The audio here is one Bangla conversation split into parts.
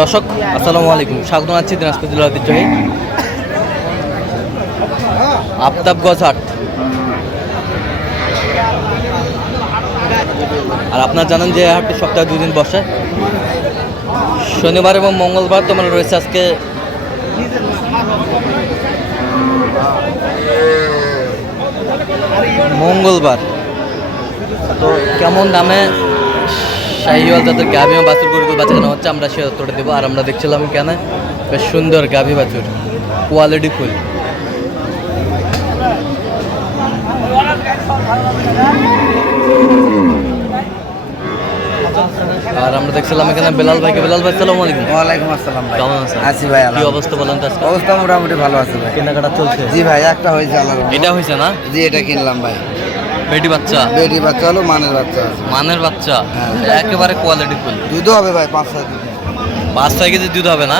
দর্শক, আসসালামু আলাইকুম। স্বাগত আছি দিনাজপুর জেলার ঐতিহ্যবাহী আফতাবগঞ্জ হাট। আর আপনারা জানেন যে হাটটি সপ্তাহে দুই দিন বসে। শনিবার এবং মঙ্গলবার তোমার রয়েছে আজকে মঙ্গলবার। তো কেমন দামে শাহিওয়াল যাদের গাভী এবং বাছুর গরুগুলো বাচ্চা কেনা হচ্ছে আমরা সে উত্তরটা দেবো। আর আমরা দেখছিলাম কেন? বেশ সুন্দর গাভী বাছুর। Quality full. আর আমরা দেখছিলাম এখানে বেলাল ভাইকে। বেলাল ভাই সালাম আলাইকুম। ওয়ালাইকুম আসসালাম ভাই। কেমন আছেন? আছি ভাই কি অবস্থা বলেন তো আজকে? অবস্থা মোটামুটি ভালো আছে ভাই। কেনাকাটা চলছে? জি ভাই একটা হয়েছে আল্লাহর এটা হয়েছে না? জি এটা কিনলাম ভাই। বেটি বাচ্চা? বেটি বাচ্চা হলো মানের বাচ্চা। মানের বাচ্চা? হ্যাঁ। একেবারে কোয়ালিটি ফুল। দুধও হবে ভাই পাঁচ ছয় দুধ পাঁচ ছয় কেজি দুধ হবে না?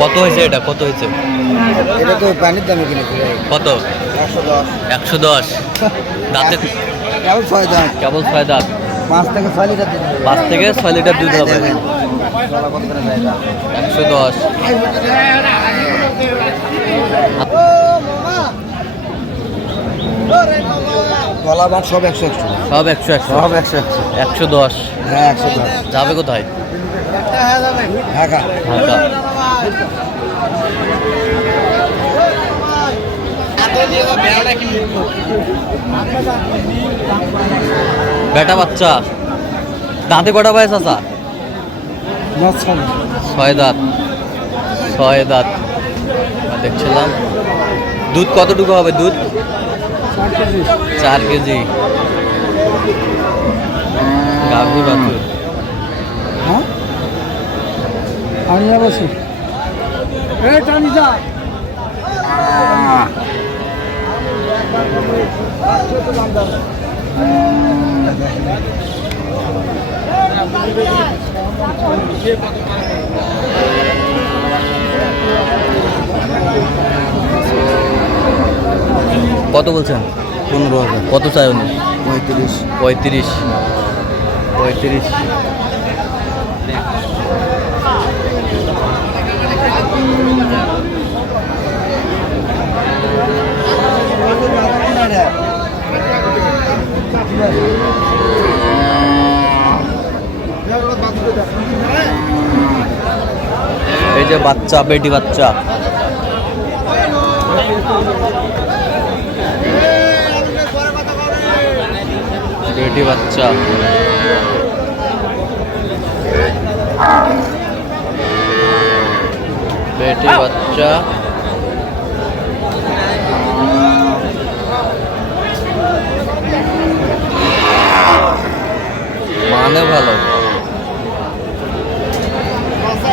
কত হয়েছে এটা? কত হয়েছে? এটা তো পানির দামে কিনেছি কত? একশো দশ। একশো দশ। দাঁতে কেমন ছয় দাম কেবল ছয় দাঁত। পাঁচ থেকে ছয় লিটার পাঁচ থেকে ছয় লিটার দুধ হবে? একশো দশ। সব একশো একশো। সব একশো একশো। সব একশো একশো। একশো দশ। হ্যাঁ একশো দশ। যাবে কোথায়? ঢাকা। বেটা বাচ্চা। দাঁতে কটা বয়স আসা ছয়। দাঁত। ছয় দাঁত। দেখছিলাম। দুধ কতটুকু হবে দুধ? চার কেজি। গাভী বাছুর। হ্যাঁ? আমি অবশ্যই কত বলছেন? পনেরো হাজার। কত চাই উনি? পঁয়ত্রিশ। পঁয়ত্রিশ। পঁয়ত্রিশ। যে বাচ্চা বেটি বাচ্চা। বেটি বাচ্চা। বেটি বাচ্চা। মানে ভালো।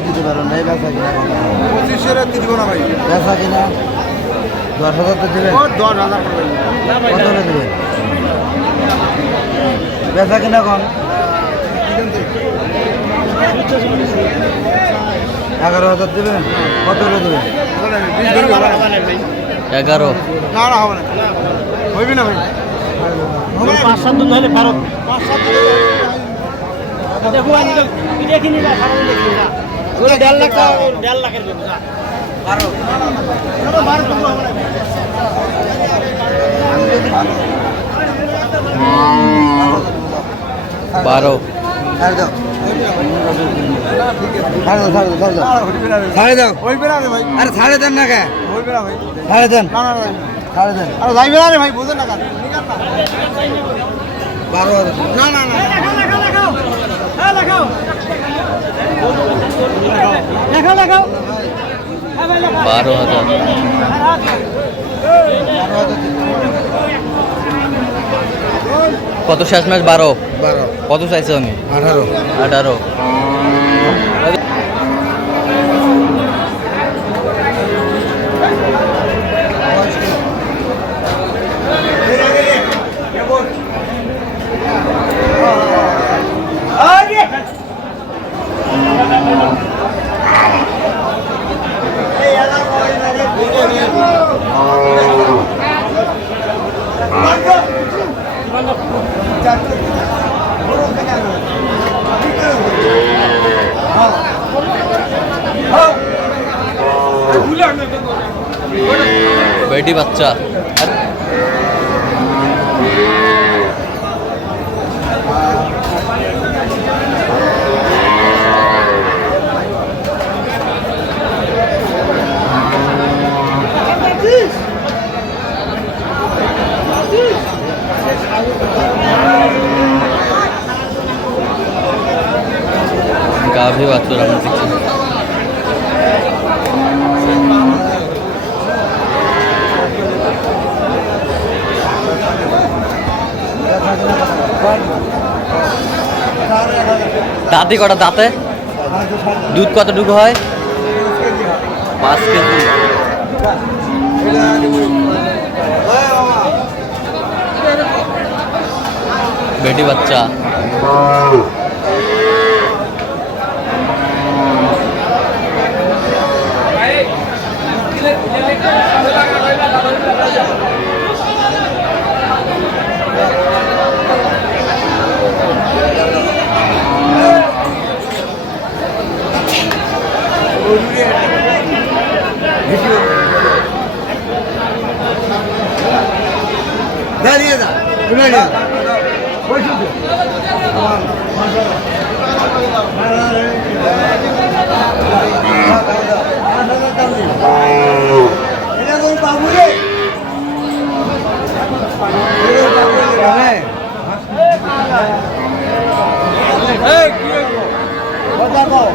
দিতে পারো না এই ব্যবসা কিনা ব্যবসা কিনা দশ হাজার তো দেবেন। কত দেবেন ব্যবসা কিনা কন এগারো হাজার দেবেন কত হলে দেবেন এগারো পাঁচ সাত দিন হলে ফেরত। দেখো এটা না সারা দেখি না দেড় লাখ দেড় লাখের জন্য যা। বারো। ছাড়ে দাও ছাড়ে দাও। ছাড়ে দাও ছাড়ে দাও ওই বেড়া রে ভাই। আরে ছাড়ে দেন না কে? ওই বেড়া ভাই। ছাড়ে দেন। না না না ছাড়ে দেন আরে যাইবে না রে ভাই বুঝেন না কেন বারো হাজার। না না না লেখাও লেখাও হাজার। বারো হাজার। কত শেষ ম্যাচ? বারো। বারো। কত চাইছে উনি আঠারো। আঠারো। বাচ্চা গাভী বাছুর আমরা দেখছি দাঁতে কটা দাঁতে? দুধ কতটুকু হয়? পাঁচ বেটি বাচ্চা দাঁড়িয়ে যা দাঁড়িয়ে যা এটা তোর বাবু রে কথা কও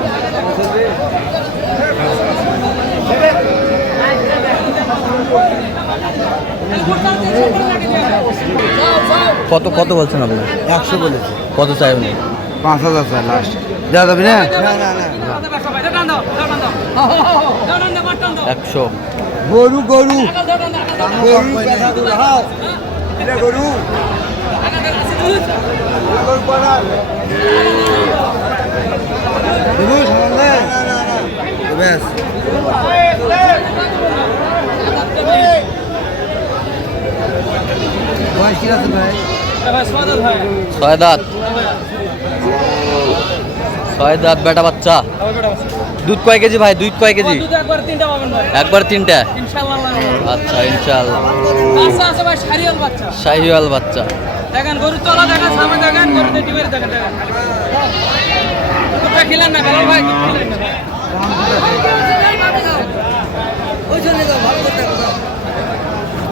কত কত বলছেন আপনি? একশো বলেছে কত চাই উনি পাঁচ হাজার স্যার লাস্ট দেওয়া যাবে না? একশো। গরু গরু। গরু কথা গরু হাও এটা গরু দেবো সম্বন্ধে ব্যাস বয়স কি আছে ভাই ছয় দাঁত। ছয় দাঁত বেটা বাচ্চা। দুধ কয় কেজি ভাই? দুধ কয় কেজি? একবার তিনটা? পাবেন ভাই একবার তিনটা ইনশাআল্লাহ। আচ্ছা ইনশাল্লাহ শাহিওয়াল বাচ্চা। দেখেন গরুর তলা দেখেন সামনে দেখেন গরুতে ডিমের দেখেন দেখেন। খেলেন না বেলাল ভাই? খেলেন না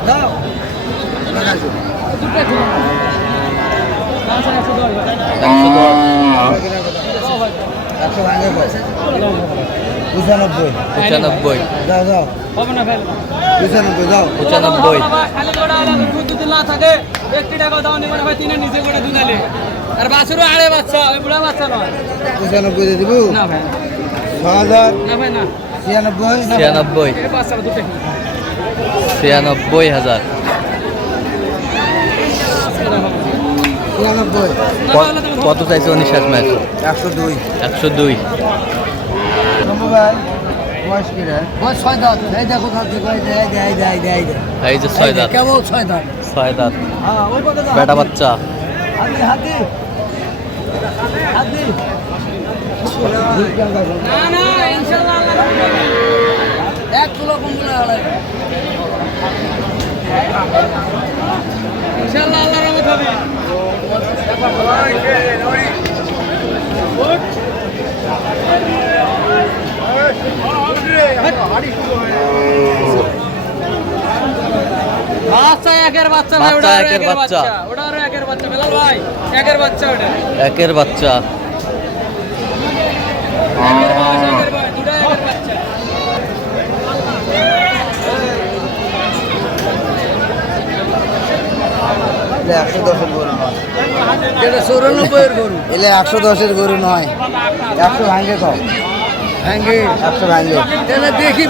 দাও। না পঁচানব্বই। পঁচানব্বই। যাও যাও হবে না ভাই পঁচানব্বই যাও পঁচানব্বই খালি গোড়া আলে দুধ যদি না থাকে একটি টাকা দাও নি মানে ভাই তিনের নিচে করে দুধ আর বাছুরও আড়ে বাচ্চা ওই বুড়া বাচ্চা নয়। পঁচানব্বই দিয়ে দিব? না ভাই ছ হাজার না ভাই না। ছিয়ানব্বই? ছিয়ানব্বই হাজার ছিয়ানব্বই ক- কত চাইছে উনি শেষ ম্যাচ একশো দুই। একশো দুই। ভাই রে? বয়স ছয় দাঁত। এই যে ছয় দাঁত। কেবল ছয় দাঁত। ছয় দাঁত। হ্যাঁ বেটা বাচ্চা। এক কিলো আড়াই। ইনশাআল্লাহ আল্লাহ রহমত হবে। বাচ্চা একের বাচ্চা ভাই ওটা একের বাচ্চা। বাচ্চা ওটা আরও একের বাচ্চা। বেলাল ভাই একের বাচ্চা ওটা। একের বাচ্চা একের বয়স, একের বয়স, দুটো একের বাচ্চা একশো দশের গরু নয়। এটা চৌরানব্বইয়ের গরু? এলে একশো দশের গরু নয়। একশো ভাঙ্গে কম। হ্যাঙ্গে একশো ভাঙ্গে তাহলে দেখি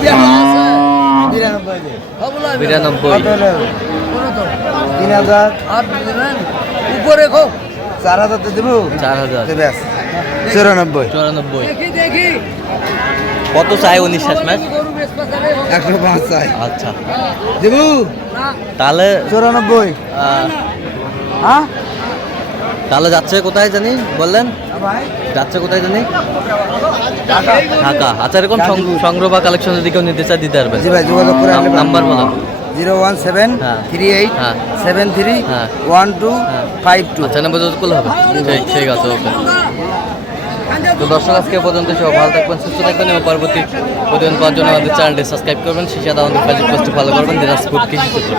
বিরানব্বই বিরানব্বই তিন হাজার। উপরে খো চার হাজার তো দেবো। চার হাজার। ব্যাস। চুরানব্বই। চুরানব্বই। দেখি দেখি। কত চাই উনি শেষ ম্যাচ? একশো পাঁচ চাই। আচ্ছা। দেবু? তাহলে চুরানব্বই। আহ, হ্যাঁ? তাহলে যাচ্ছে কোথায় জানি? বললেন? যাচ্ছে কোথায় জানি? ঢাকা। আচ্ছা এরকম সংগ্রহ বা কালেকশন যদি কেউ নিতে চায় দিতে পারবেন জি ভাই যোগাযোগ করে নাম্বার বলো। জিরো ওয়ান সেভেন হ্যাঁ। থ্রি এইট হ্যাঁ। Seven three. One two. Five two. আচ্ছা নাম্বার যোগাযোগ করলে হবে? ঠিক ঠিক আছে ওকে। তো দর্শক আজকে পর্যন্ত সব ভালো থাকবেন সুস্থ থাকবেন এবং পরবর্তী প্রতিদিন পাওয়ার জন্য আমাদের চ্যানেলটি সাবস্ক্রাইব করবেন। সেই সাথে আমাদের ফেসবুক পোস্টটি ফলো করবেন দিনাজপুর কৃষি ক্ষেত্র